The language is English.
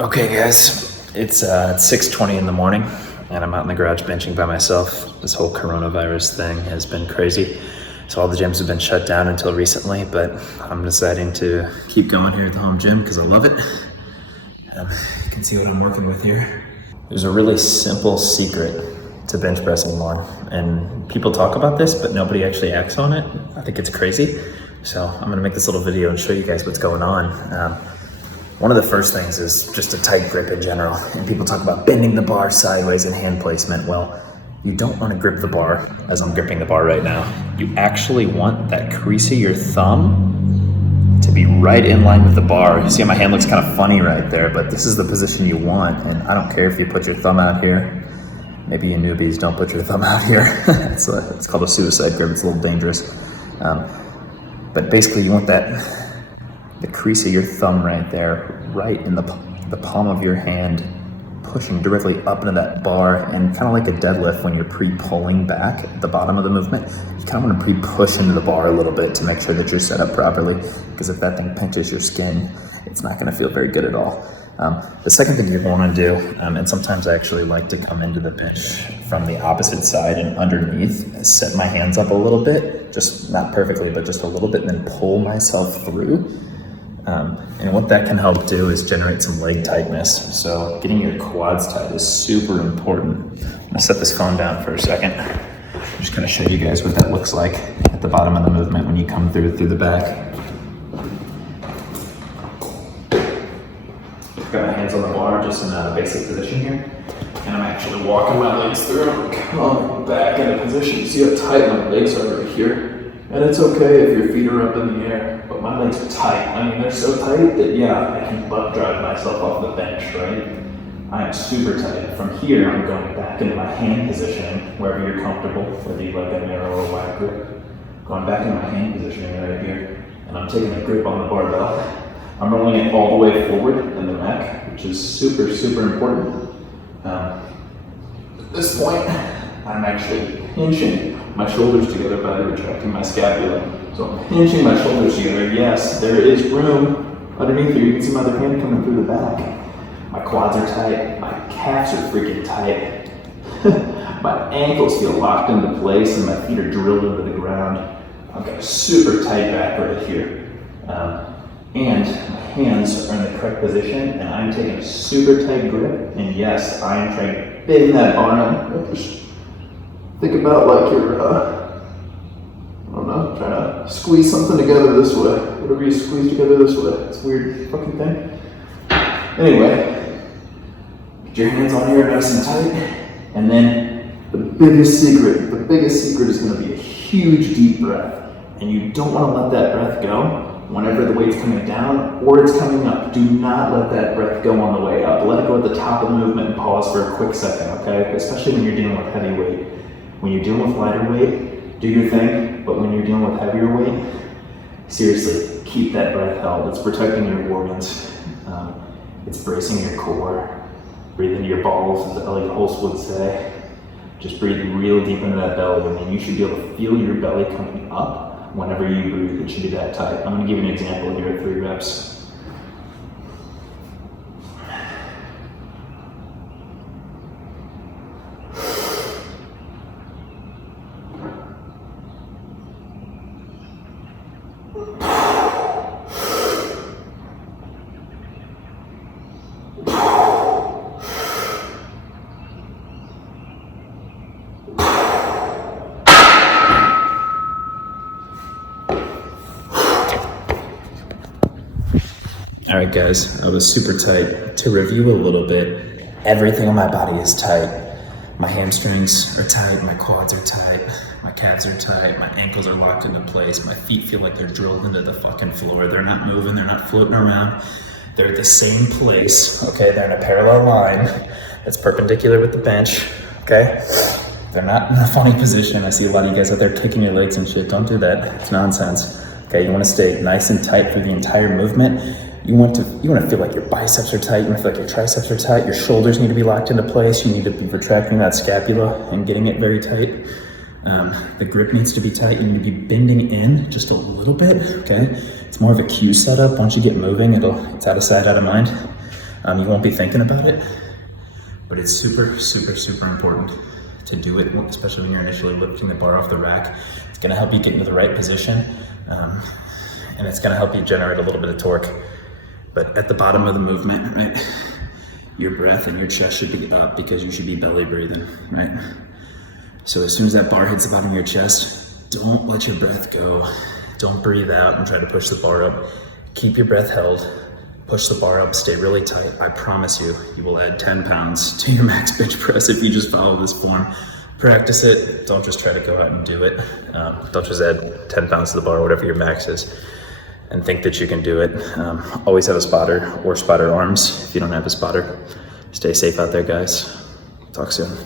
Okay guys, it's 6:20 in the morning and I'm out in the garage benching by myself. This whole coronavirus thing has been crazy. So all the gyms have been shut down until recently, but I'm deciding to keep going here at the home gym because I love it. You can see what I'm working with here. There's a really simple secret to bench pressing more, and people talk about this, but nobody actually acts on it. I think it's crazy. So I'm gonna make this little video and show you guys what's going on. One of the first things is just a tight grip in general. And people talk about bending the bar sideways in hand placement. Well, you don't want to grip the bar as I'm gripping the bar right now. You actually want that crease of your thumb to be right in line with the bar. You see my hand looks kind of funny right there, but this is the position you want. And I don't care if you put your thumb out here. Maybe you newbies don't put your thumb out here. It's called a suicide grip. It's a little dangerous. But basically you want the crease of your thumb right there, right in the palm of your hand, pushing directly up into that bar, and kind of like a deadlift when you're pre-pulling back at the bottom of the movement, you kind of want to pre-push into the bar a little bit to make sure that you're set up properly, because if that thing pinches your skin, it's not going to feel very good at all. The second thing you're going to do, and sometimes I actually like to come into the bench from the opposite side and underneath, set my hands up a little bit, just not perfectly, but just a little bit, and then pull myself through. And what that can help do is generate some leg tightness. So getting your quads tight is super important. I'm gonna set this phone down for a second. I'm just gonna show you guys what that looks like at the bottom of the movement when you come through the back. Got my hands on the bar, just in a basic position here. And I'm actually walking my legs through and come back into position. See how tight my legs are right here? And it's okay if your feet are up in the air, but my legs are tight. I mean, they're so tight that, yeah, I can butt drive myself off the bench, right? I am super tight. From here, I'm going back into my hand positioning, wherever you're comfortable, whether you like a narrow or wide grip. Going back into my hand positioning right here, and I'm taking a grip on the barbell. I'm rolling it all the way forward in the neck, which is super, super important. At this point, I'm actually pinching my shoulders together by retracting my scapula. So I'm pinching my shoulders together. Yes, there is room underneath here. You can see my other hand coming through the back. My quads are tight. My calves are freaking tight. My ankles feel locked into place and my feet are drilled into the ground. I've got a super tight back right here. And my hands are in the correct position and I'm taking a super tight grip. And yes, I am trying to bend that arm. Think about like you're, I don't know, trying to squeeze something together this way. Whatever you squeeze together this way. It's a weird fucking thing. Anyway, get your hands on here nice and tight. And then the biggest secret is going to be a huge deep breath. And you don't want to let that breath go whenever the weight's coming down or it's coming up. Do not let that breath go on the way up. Let it go at the top of the movement and pause for a quick second, okay? Especially when you're dealing with heavy weight. When you're dealing with lighter weight, do your thing, but when you're dealing with heavier weight, seriously, keep that breath held. It's protecting your organs. It's bracing your core. Breathe into your balls, as Elliot Holst would say. Just breathe real deep into that belly, and then you should be able to feel your belly coming up whenever you breathe. It should be that tight. I'm gonna give you an example here at 3 reps. All right, guys, I was super tight. To review a little bit, everything on my body is tight. My hamstrings are tight, my quads are tight, my calves are tight, my ankles are locked into place, my feet feel like they're drilled into the fucking floor. They're not moving, they're not floating around. They're at the same place, okay? They're in a parallel line that's perpendicular with the bench, okay? They're not in a funny position. I see a lot of you guys out there kicking your legs and shit. Don't do that, it's nonsense. Okay, you wanna stay nice and tight for the entire movement. You want to feel like your biceps are tight, you want to feel like your triceps are tight, your shoulders need to be locked into place, you need to be retracting that scapula and getting it very tight. The grip needs to be tight, you need to be bending in just a little bit, okay? It's more of a cue setup. Once you get moving, it's out of sight, out of mind. You won't be thinking about it, but it's super, super, super important to do it, especially when you're initially lifting the bar off the rack. It's gonna help you get into the right position, and it's gonna help you generate a little bit of torque. But at the bottom of the movement, right, your breath and your chest should be up because you should be belly breathing, right? So as soon as that bar hits the bottom of your chest, don't let your breath go. Don't breathe out and try to push the bar up. Keep your breath held, push the bar up, stay really tight. I promise you, you will add 10 pounds to your max bench press if you just follow this form. Practice it, don't just try to go out and do it. Don't just add 10 pounds to the bar, whatever your max is, and think that you can do it. Always have a spotter or spotter arms if you don't have a spotter. Stay safe out there, guys. Talk soon.